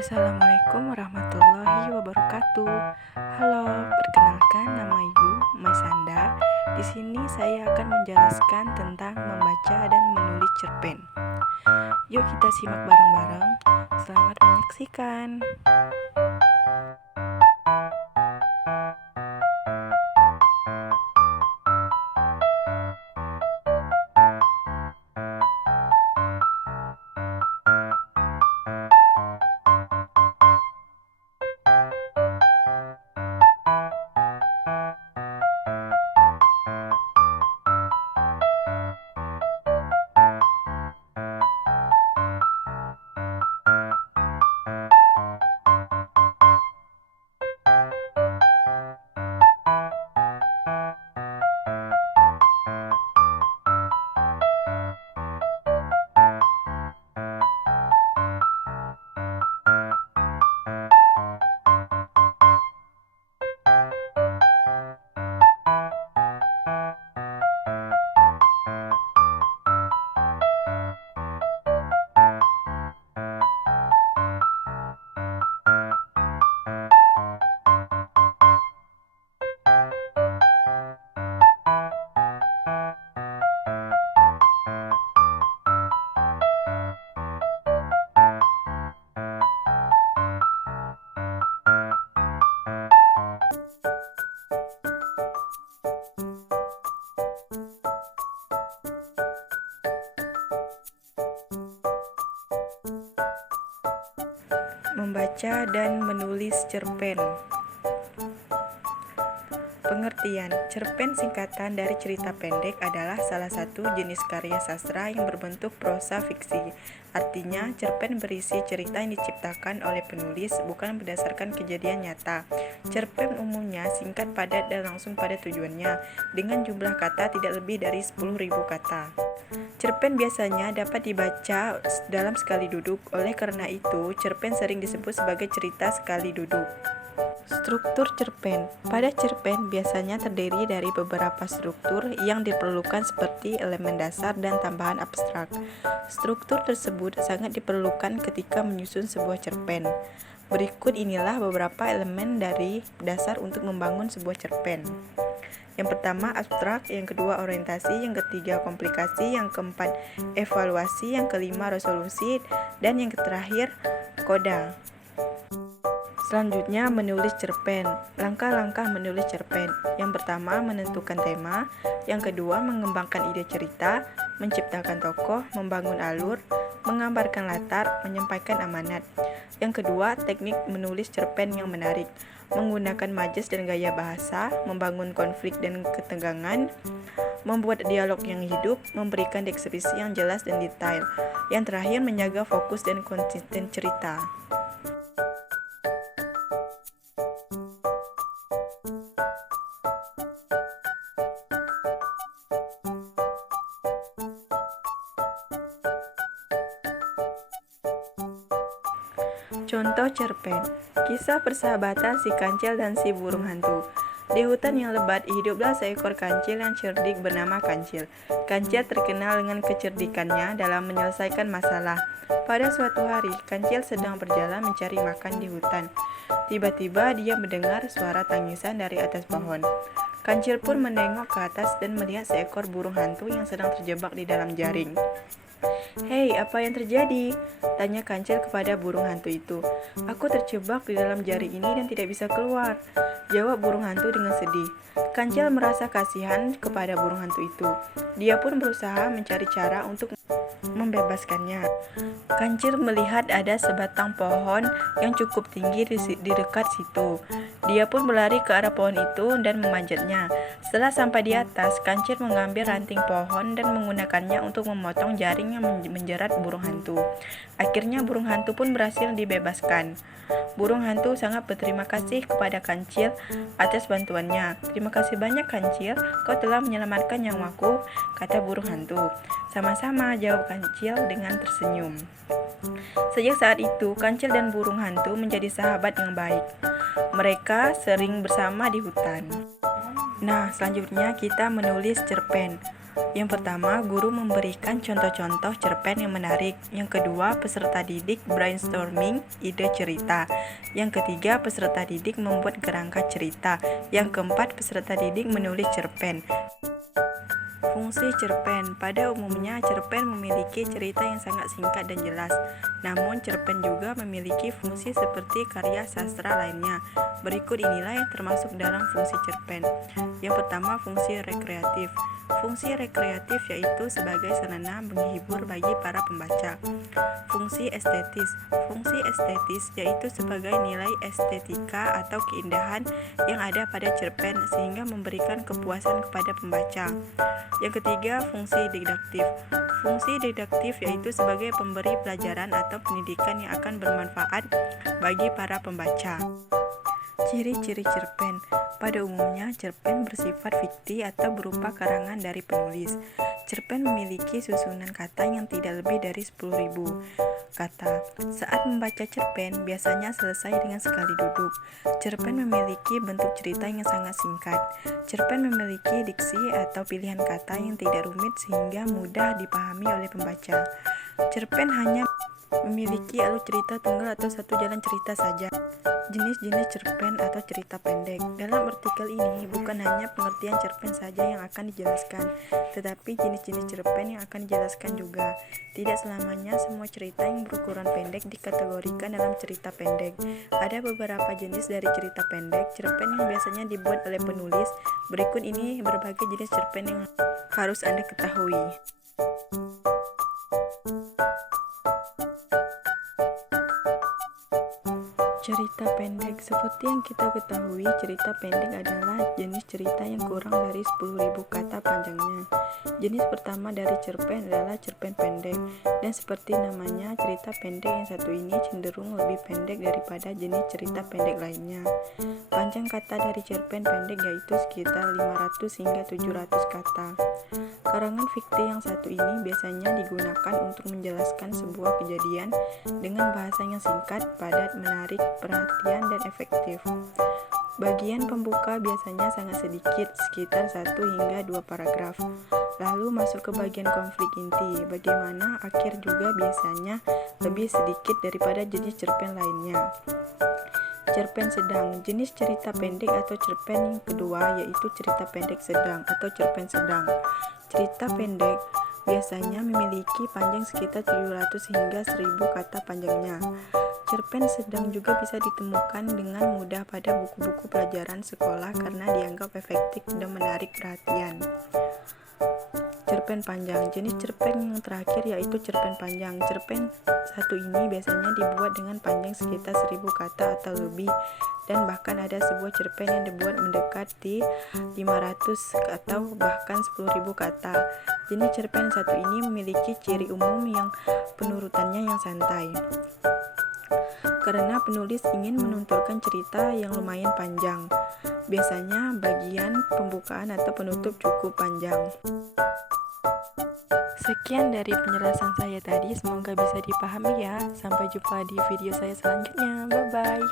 Assalamualaikum warahmatullahi wabarakatuh. Halo, perkenalkan nama Ibu Maisanda. Di sini saya akan menjelaskan tentang membaca dan menulis cerpen. Yuk kita simak bareng-bareng. Selamat menyaksikan. Membaca dan menulis cerpen. Pengertian: cerpen singkatan dari cerita pendek adalah salah satu jenis karya sastra yang berbentuk prosa fiksi. Artinya, cerpen berisi cerita yang diciptakan oleh penulis, bukan berdasarkan kejadian nyata. Cerpen umumnya singkat, padat, dan langsung pada tujuannya, dengan jumlah kata tidak lebih dari 10.000 kata. Cerpen biasanya dapat dibaca dalam sekali duduk, oleh karena itu cerpen sering disebut sebagai cerita sekali duduk. Struktur cerpen. Pada cerpen biasanya terdiri dari beberapa struktur yang diperlukan seperti elemen dasar dan tambahan abstrak. Struktur tersebut sangat diperlukan ketika menyusun sebuah cerpen. Berikut inilah beberapa elemen dari dasar untuk membangun sebuah cerpen. Yang pertama abstrak, yang kedua orientasi, yang ketiga komplikasi, yang keempat evaluasi, yang kelima resolusi, dan yang terakhir koda. Selanjutnya menulis cerpen. Langkah-langkah menulis cerpen. Yang pertama menentukan tema, yang kedua mengembangkan ide cerita, menciptakan tokoh, membangun alur, menggambarkan latar, menyampaikan amanat. Yang kedua teknik menulis cerpen yang menarik, menggunakan majas dan gaya bahasa, membangun konflik dan ketegangan, membuat dialog yang hidup, memberikan deskripsi yang jelas dan detail. Yang terakhir menjaga fokus dan konsisten cerita. Contoh cerpen. Kisah persahabatan si kancil dan si burung hantu. Di hutan yang lebat hiduplah seekor kancil yang cerdik bernama Kancil. Kancil terkenal dengan kecerdikannya dalam menyelesaikan masalah. Pada suatu hari, Kancil sedang berjalan mencari makan di hutan. Tiba-tiba dia mendengar suara tangisan dari atas pohon. Kancil pun menengok ke atas dan melihat seekor burung hantu yang sedang terjebak di dalam jaring. "Hei, apa yang terjadi?" tanya Kancil kepada burung hantu itu. "Aku terjebak di dalam jaring ini dan tidak bisa keluar," jawab burung hantu dengan sedih. Kancil merasa kasihan kepada burung hantu itu. Dia pun berusaha mencari cara untuk membebaskannya. Kancil melihat ada sebatang pohon yang cukup tinggi di dekat situ. Dia pun berlari ke arah pohon itu dan memanjatnya. Setelah sampai di atas, Kancil mengambil ranting pohon dan menggunakannya untuk memotong jaring yang menjerat burung hantu. Akhirnya burung hantu pun berhasil dibebaskan. Burung hantu sangat berterima kasih kepada Kancil atas bantuannya. "Terima kasih banyak Kancil, kau telah menyelamatkan nyawaku," kata burung hantu. "Sama-sama," jawab Kancil dengan tersenyum. Sejak saat itu, Kancil dan burung hantu menjadi sahabat yang baik. Mereka sering bersama di hutan. Nah, selanjutnya kita menulis cerpen. Yang pertama, guru memberikan contoh-contoh cerpen yang menarik. Yang kedua, peserta didik brainstorming ide cerita. Yang ketiga, peserta didik membuat kerangka cerita. Yang keempat, peserta didik menulis cerpen. Fungsi cerpen. Pada umumnya, cerpen memiliki cerita yang sangat singkat dan jelas. Namun, cerpen juga memiliki fungsi seperti karya sastra lainnya. Berikut inilah yang termasuk dalam fungsi cerpen. Yang pertama, fungsi rekreatif. Fungsi rekreatif yaitu sebagai sarana menghibur bagi para pembaca. Fungsi estetis. Fungsi estetis yaitu sebagai nilai estetika atau keindahan yang ada pada cerpen sehingga memberikan kepuasan kepada pembaca. Yang ketiga, fungsi didaktif. Fungsi didaktif yaitu sebagai pemberi pelajaran atau pendidikan yang akan bermanfaat bagi para pembaca. Ciri-ciri cerpen. Pada umumnya, cerpen bersifat fiksi atau berupa karangan dari penulis. Cerpen memiliki susunan kata yang tidak lebih dari 10.000 kata. Saat membaca cerpen, biasanya selesai dengan sekali duduk. Cerpen memiliki bentuk cerita yang sangat singkat. Cerpen memiliki diksi atau pilihan kata yang tidak rumit sehingga mudah dipahami oleh pembaca. Cerpen hanya memiliki alur cerita tunggal atau satu jalan cerita saja. Jenis-jenis cerpen atau cerita pendek. Dalam artikel ini bukan hanya pengertian cerpen saja yang akan dijelaskan, tetapi jenis-jenis cerpen yang akan dijelaskan juga. Tidak selamanya semua cerita yang berukuran pendek dikategorikan dalam cerita pendek. Ada beberapa jenis dari cerita pendek, cerpen yang biasanya dibuat oleh penulis. Berikut ini berbagai jenis cerpen yang harus Anda ketahui. Cerita pendek. Seperti yang kita ketahui, cerita pendek adalah jenis cerita yang kurang dari 10.000 kata panjangnya. Jenis pertama dari cerpen adalah cerpen pendek. Dan seperti namanya, cerita pendek yang satu ini cenderung lebih pendek daripada jenis cerita pendek lainnya. Panjang kata dari cerpen pendek yaitu sekitar 500 hingga 700 kata. Karangan fiksi yang satu ini biasanya digunakan untuk menjelaskan sebuah kejadian dengan bahasa yang singkat, padat, menarik perhatian, dan efektif. Bagian pembuka biasanya sangat sedikit, sekitar 1 hingga 2 paragraf. Lalu masuk ke bagian konflik inti. Bagaimana akhir juga biasanya lebih sedikit daripada jenis cerpen lainnya. Cerpen sedang. Jenis cerita pendek atau cerpen yang kedua yaitu cerita pendek sedang atau cerpen sedang. Cerita pendek biasanya memiliki panjang sekitar 700 hingga 1000 kata panjangnya. Cerpen sedang juga bisa ditemukan dengan mudah pada buku-buku pelajaran sekolah karena dianggap efektif dan menarik perhatian. Cerpen panjang. Jenis cerpen yang terakhir yaitu cerpen panjang. Cerpen satu ini biasanya dibuat dengan panjang sekitar 1000 kata atau lebih, dan bahkan ada sebuah cerpen yang dibuat mendekati 500 atau bahkan 10.000 kata. Jenis cerpen satu ini memiliki ciri umum yang penurutannya yang santai, karena penulis ingin menunturkan cerita yang lumayan panjang. Biasanya bagian pembukaan atau penutup cukup panjang. Sekian dari penjelasan saya tadi, semoga bisa dipahami ya. Sampai jumpa di video saya selanjutnya. Bye-bye.